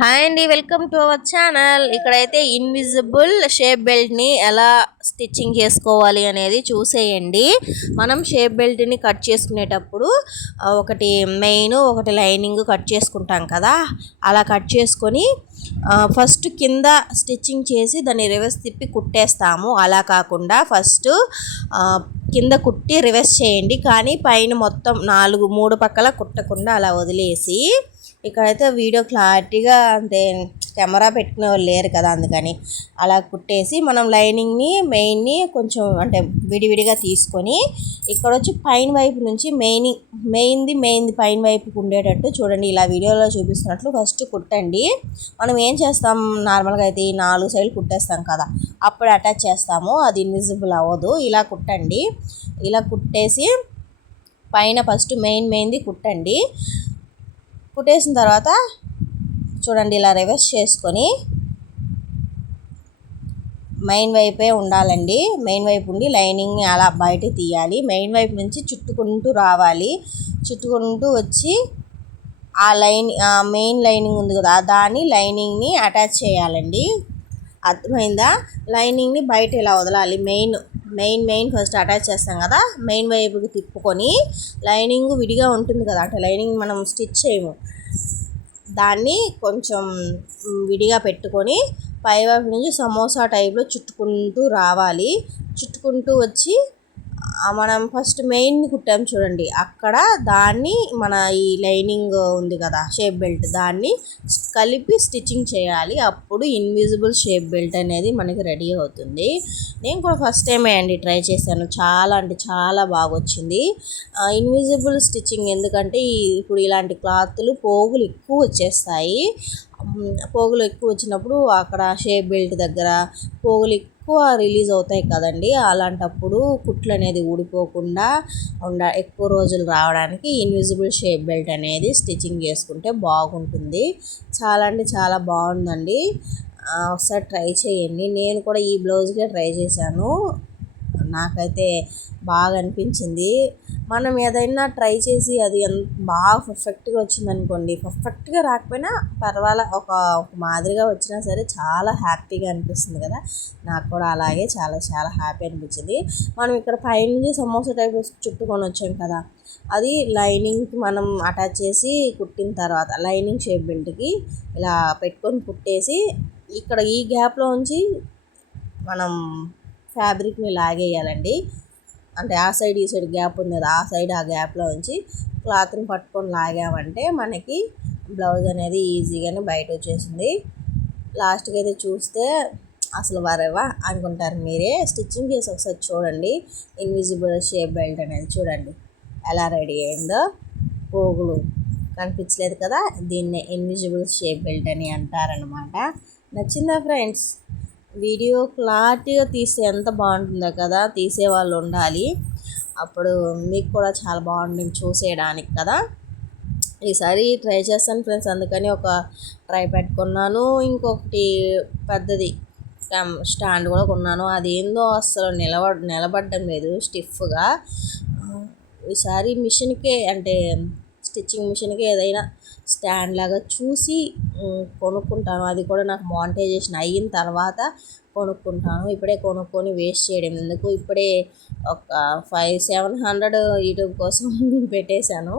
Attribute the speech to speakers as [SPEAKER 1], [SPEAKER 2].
[SPEAKER 1] Hi అండి welcome to our channel. ఇక్కడైతే invisible shape బెల్ట్ని ఎలా స్టిచ్చింగ్ చేసుకోవాలి అనేది చూసేయండి. మనం షేప్ బెల్ట్ని కట్ చేసుకునేటప్పుడు ఒకటి మెయిన్ ఒకటి లైనింగ్ కట్ చేసుకుంటాం కదా. అలా కట్ చేసుకొని ఫస్ట్ కింద స్టిచ్చింగ్ చేసి దాన్ని రివర్స్ తిప్పి కుట్టేస్తాము. అలా కాకుండా ఫస్ట్ కింద కుట్టి రివర్స్ చేయండి. కానీ పైన మొత్తం నాలుగు మూడు పక్కల కుట్టకుండా అలా వదిలేసి ఇక్కడైతే వీడియో క్లారిటీగా అంతే కెమెరా పెట్టుకునే వాళ్ళు లేరు కదా అందుకని. అలా కుట్టేసి మనం లైనింగ్ని మెయిన్ని కొంచెం అంటే విడివిడిగా తీసుకొని ఇక్కడ వచ్చి పైన వైపు నుంచి మెయిన్ మెయిన్ది మెయిన్ది పైన వైపుకి ఉండేటట్టు చూడండి. ఇలా వీడియోలో చూపిస్తున్నట్లు ఫస్ట్ కుట్టండి. మనం ఏం చేస్తాం? నార్మల్గా అయితే ఈ నాలుగు సైడ్లు కుట్టేస్తాం కదా. అప్పుడు అటాచ్ చేస్తాము. అది ఇన్విజిబుల్ అవ్వదు. ఇలా కుట్టండి. ఇలా కుట్టేసి పైన ఫస్ట్ మెయిన్ మెయిన్ది కుట్టండి. కుట్టేసిన తర్వాత చూడండి ఇలా రివర్స్ చేసుకొని మెయిన్ వైపే ఉండాలండి. మెయిన్ వైపు ఉండి లైనింగ్ని అలా బయటకు తీయాలి. మెయిన్ వైపు నుంచి చుట్టుకుంటూ రావాలి. చుట్టుకుంటూ వచ్చి ఆ లైన్ మెయిన్ లైనింగ్ ఉంది కదా దాని లైనింగ్ని అటాచ్ చేయాలండి. అర్థమైందా? లైనింగ్ని బయట ఇలా వదలాలి? Main main main first attach చేస్తాం కదా మెయిన్ వైపుకి తిప్పుకొని లైనింగ్ విడిగా ఉంటుంది కదా అంటే లైనింగ్ మనం స్టిచ్ చేయము. దాన్ని కొంచెం విడిగా పెట్టుకొని పైవైపు నుంచి సమోసా టైప్లో చుట్టుకుంటూ రావాలి. చుట్టుకుంటూ వచ్చి మనం ఫస్ట్ మెయిన్ కుట్టాం చూడండి. అక్కడ దాన్ని మన ఈ లైనింగ్ ఉంది కదా షేప్ బెల్ట్ దాన్ని కలిపి స్టిచ్చింగ్ చేయాలి. అప్పుడు ఇన్విజిబుల్ షేప్ బెల్ట్ అనేది మనకి రెడీ అవుతుంది. నేను కూడా ఫస్ట్ టైమే అండి ట్రై చేశాను. చాలా అంటే చాలా బాగా వచ్చింది ఇన్విజిబుల్ స్టిచ్చింగ్ ఎందుకంటే ఇప్పుడు ఇలాంటి క్లాత్లు పోగులు ఎక్కువ వచ్చేస్తాయి. పోగులు ఎక్కువ వచ్చినప్పుడు అక్కడ షేప్ బెల్ట్ దగ్గర పోగులు ఎక్కువ రిలీజ్ అవుతాయి కదండి. అలాంటప్పుడు కుట్లు అనేది ఊడిపోకుండా ఉండ ఎక్కువ రోజులు రావడానికి ఇన్విజిబుల్ షేప్ బెల్ట్ అనేది స్టిచ్చింగ్ చేసుకుంటే బాగుంటుంది. చాలా అంటే చాలా బాగుందండి. ఒకసారి ట్రై చేయండి. నేను కూడా ఈ బ్లౌజ్కే ట్రై చేశాను. నాకైతే బాగా అనిపించింది. మనం ఏదైనా ట్రై చేసి అది ఎంత బాగా పర్ఫెక్ట్గా వచ్చిందనుకోండి పర్ఫెక్ట్గా రాకపోయినా పర్వాలే ఒక ఒక మాదిరిగా వచ్చినా సరే చాలా హ్యాపీగా అనిపిస్తుంది కదా. నాకు కూడా అలాగే చాలా చాలా హ్యాపీ అనిపించింది. మనం ఇక్కడ పైనుంచి సమోసా టైప్ చుట్టుకొని వచ్చాం కదా. అది లైనింగ్కి మనం అటాచ్ చేసి కుట్టిన తర్వాత లైనింగ్ షేప్ బెల్ట్కి ఇలా పెట్టుకొని కుట్టేసి ఇక్కడ ఈ గ్యాప్లో ఉంచి మనం ఫ్యాబ్రిక్ని లాగేయాలండి. అంటే ఆ సైడ్ ఈ సైడ్ గ్యాప్ ఉంది కదా ఆ సైడ్ ఆ గ్యాప్లో ఉంచి క్లాత్ని పట్టుకొని లాగామంటే మనకి బ్లౌజ్ అనేది ఈజీగానే బయట వచ్చేసింది లాస్ట్కి అయితే చూస్తే అసలు వరేవా అనుకుంటారు మీరే స్టిచ్చింగ్ చేసి ఒకసారి చూడండి. ఇన్విజిబుల్ షేప్ బెల్ట్ అనేది చూడండి. ఎలా రెడీ అయిందో. పోగులు కనిపించలేదు కదా దీన్నే ఇన్విజిబుల్ షేప్ బెల్ట్ అని అంటారనమాట నచ్చిందా ఫ్రెండ్స్? వీడియో క్లారిటీగా తీస్తే ఎంత బాగుంటుందో కదా తీసే వాళ్ళు ఉండాలి. అప్పుడు మీకు కూడా చాలా బాగుంటుంది చూసేయడానికి కదా. ఈసారి ట్రై చేస్తాను ఫ్రెండ్స్ అందుకని ఒక ట్రై పెట్టుకున్నాను. ఇంకొకటి పెద్దది స్టాండ్ కూడా కొన్నాను. అది ఏందో అస్సలు నిలబడ నిలబడడం లేదు స్టిఫ్గా. ఈసారి మిషన్కే అంటే స్టిచ్చింగ్ మిషన్కి ఏదైనా స్టాండ్ లాగా చూసి కొనుక్కుంటాను. అది కూడా నాకు మానిటైజేషన్ అయిన తర్వాత కొనుక్కుంటాను. ఇప్పుడే కొనుక్కొని వేస్ట్ చేయడం ఎందుకు? ఇప్పుడే ఒక ఫైవ్ సెవెన్ హండ్రెడ్ యూట్యూబ్ కోసం పెట్టేశాను.